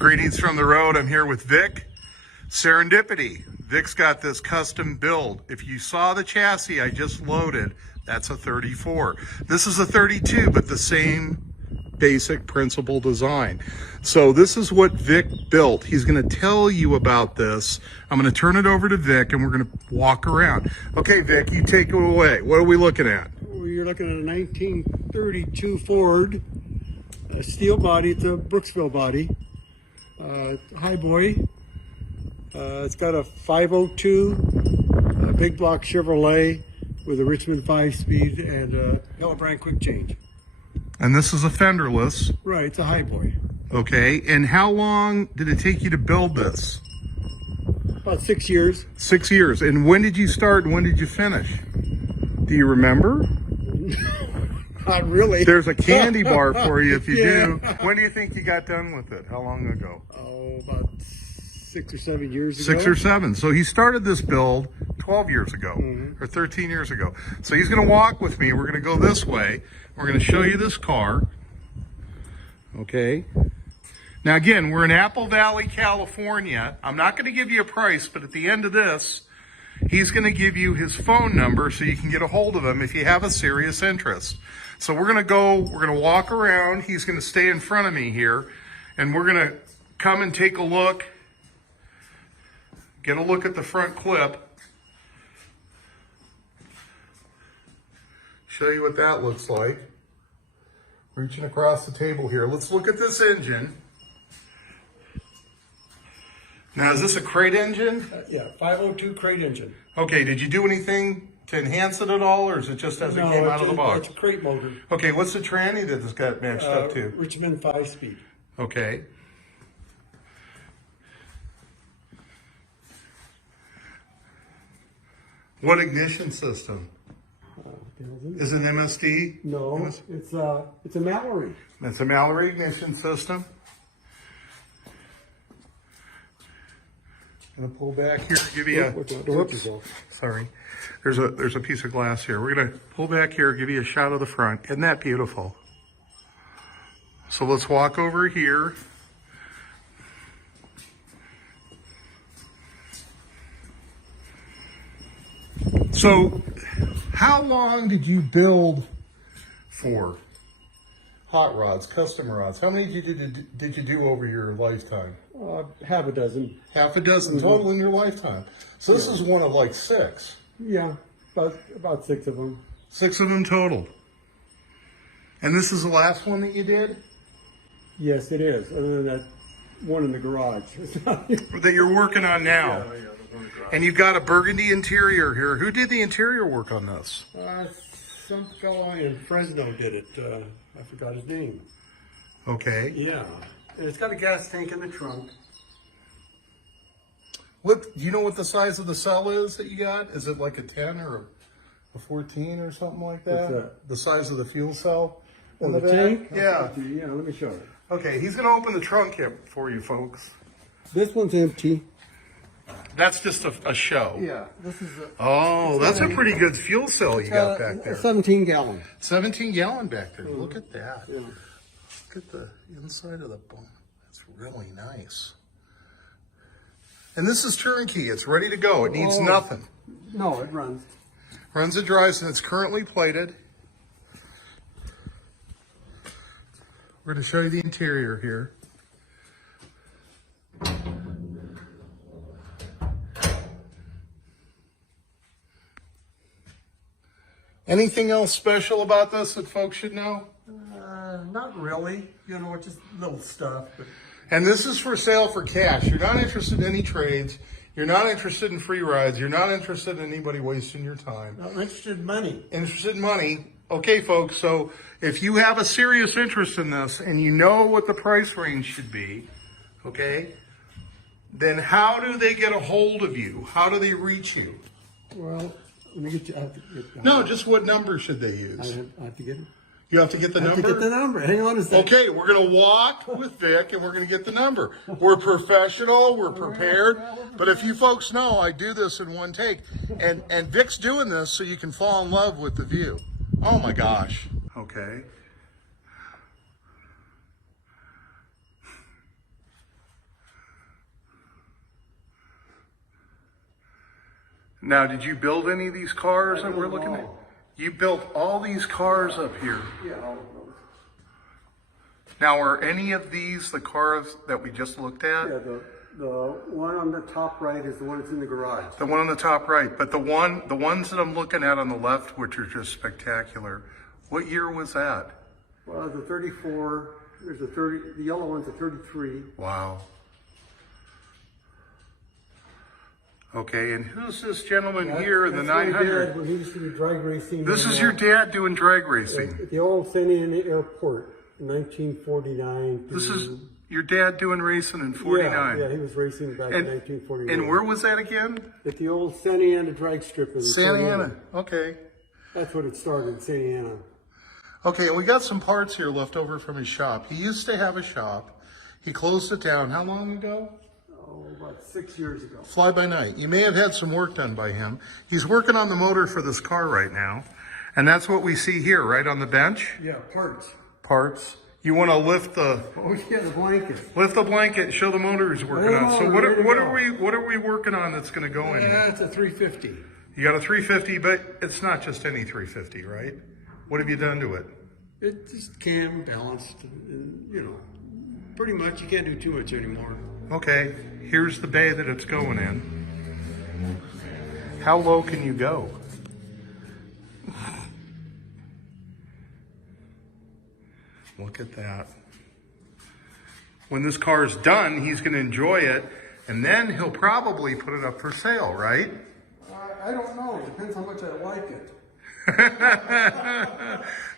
Greetings from the road. I'm here with Vic. Serendipity. Vic's got this custom build. If you saw the chassis I just loaded, that's a 34. This is a 32, but the same basic principle design. So this is what Vic built. He's going to tell you about this. I'm going to turn it over to Vic and we're going to walk around. Okay, Vic, you take it away. What are we looking at? You're looking at a 1932 Ford, a steel body. It's a Brooksville body. Highboy. It's got a 502 big block Chevrolet with a Richmond 5-speed and a Hillebrand quick change. And this is a fenderless. Right, it's a Highboy. Okay, and how long did it take you to build this? About 6 years. 6 years. And when did you start and when did you finish? Do you remember? Not really. There's a candy bar for you if you Yeah. do. When do you think you got done with it? How long ago? Oh, about 6 or 7 years ago. 6 or 7. So he started this build 12 years ago or 13 years ago. So he's going to walk with me. We're going to go this way. We're going to show you this car. Okay. Now again, we're in Apple Valley, California. I'm not going to give you a price, but at the end of this, he's going to give you his phone number so you can get a hold of him if you have a serious interest. So we're going to walk around. He's going to stay in front of me here, and we're going to come and take a look, get a look at the front clip, show you what that looks like. Reaching across the table here. Let's look at this engine. Now, is this a crate engine? Yeah, 502 crate engine. Okay, did you do anything to enhance it at all, or is it just as it came out of the box? It's a crate motor. Okay, what's the tranny that it's got matched up to? Richmond 5-speed. Okay. What ignition system? Is it an MSD? No, it's a Mallory. That's a Mallory ignition system. Gonna pull back here, give you a, whoops, sorry. There's a piece of glass here. We're gonna pull back here, give you a shot of the front. Isn't that beautiful? So let's walk over here. So how long did you build for? Hot rods, custom rods. How many did you do over your lifetime? Half a dozen. Half a dozen total in your lifetime. So this is one of like 6. Yeah, about 6 of them. 6 of them total. And this is the last one that you did? Yes, it is. Other than that one in the garage. That you're working on now. Yeah, the one in the garage. And you've got a burgundy interior here. Who did the interior work on this? Some fellow in Fresno did it. I forgot his name. Okay. Yeah. And it's got a gas tank in the trunk. What, do you know what the size of the cell is that you got? Is it like a 10 or a 14 or something like that? What's that? The size of the fuel cell in Oh, the the tank? Yeah. Yeah, let me show you. Okay, he's going to open the trunk here for you folks. This one's empty. That's just a show. Yeah, this is That's a pretty good fuel cell you got back there. 17 gallon. 17 gallon back there. Look at that. Yeah. Look at the inside of the bone. That's really nice. And this is turnkey. It's ready to go. It needs nothing. No, it runs. Runs and drives, and it's currently plated. We're going to show you the interior here. Anything else special about this that folks should know? Not really. You know, just little stuff. But And this is for sale for cash. You're not interested in any trades. You're not interested in free rides. You're not interested in anybody wasting your time. not interested in money. Interested in money. Okay, folks, so if you have a serious interest in this and you know what the price range should be, okay, then how do they get a hold of you? How do they reach you? Well, let me get you. I have to get, No, just what number should they I use? have to get it. You have to get the I have number? to get the number. Hang on a second. Okay, we're going to walk with Vic and we're going to get the number. We're professional, we're prepared, but if you folks know, I do this in one take. And Vic's doing this so you can fall in love with the view. Oh my gosh. Okay. Now, did you build any of these cars that we're looking at? You built all these cars up here. Yeah, all of those. Now, are any of these the cars that we just looked at? Yeah, the one on the top right is the one that's in the garage. The one on the top right, but the ones that I'm looking at on the left, which are just spectacular. What year was that? Well, there's a 34, there's a 30, the yellow one's a 33. Wow. Okay, and who's this gentleman here in the That's my 900? dad when he used to do drag racing. This is your dad doing drag racing. At the old San Ana Airport in 1949. This is your dad doing racing in 49. Yeah, he was racing back in 1949. And where was that again? At the old Santa Ana drag strip in Santa Ana. Okay. That's what it started, Santa Ana. Okay, and we got some parts here left over from his shop. He used to have a shop. He closed it down. How long ago? Oh, about 6 years ago. Fly by night. You may have had some work done by him. He's working on the motor for this car right now. And that's what we see here, right on the bench. Yeah, parts. Parts. You want to lift the Oh yeah, the blanket. and show the motor he's working on. So what are we working on that's going to go in? Yeah, it's a 350. You got a 350, but it's not just any 350, right? What have you done to it? It's just cam balanced, and you know, pretty much you can't do too much anymore. Okay, here's the bay that it's going in. How low can you go? Look at that. When this car's done, he's going to enjoy it, and then he'll probably put it up for sale, right? I don't know. It depends how much I like it.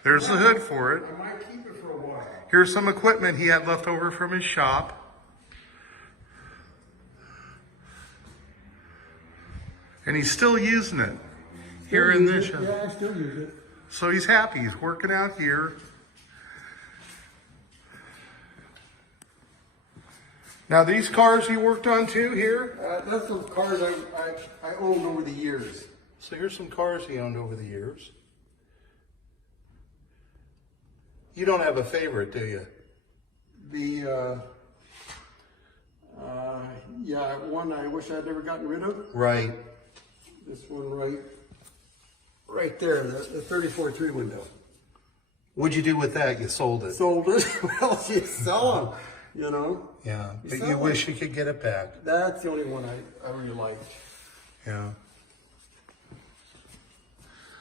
There's the hood for it. I might keep it for a while. Here's some equipment he had left over from his shop. And he's still using it here in this shop. Yeah, I still use it. So he's happy. He's working out here. Now these cars he worked on too here? That's some cars I owned over the years. So here's some cars he owned over the years. You don't have a favorite, do you? Yeah, one I wish I'd never gotten rid of. Right. This one right there, the 34-3 window. What'd you do with that? You sold it. Sold it. Well, you sell them, you know. Yeah, but you wish you could get it back. That's the only one I really liked. Yeah.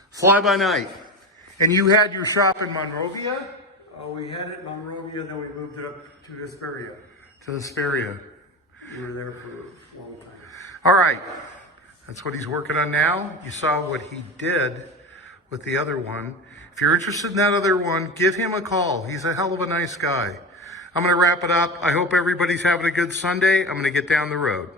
Fly by night. And you had your shop in Monrovia? We had it in Monrovia, then we moved it up to Hesperia. To Hesperia. We were there for a long time. All right. That's what he's working on now. You saw what he did with the other one. If you're interested in that other one, give him a call. He's a hell of a nice guy. I'm going to wrap it up. I hope everybody's having a good Sunday. I'm going to get down the road.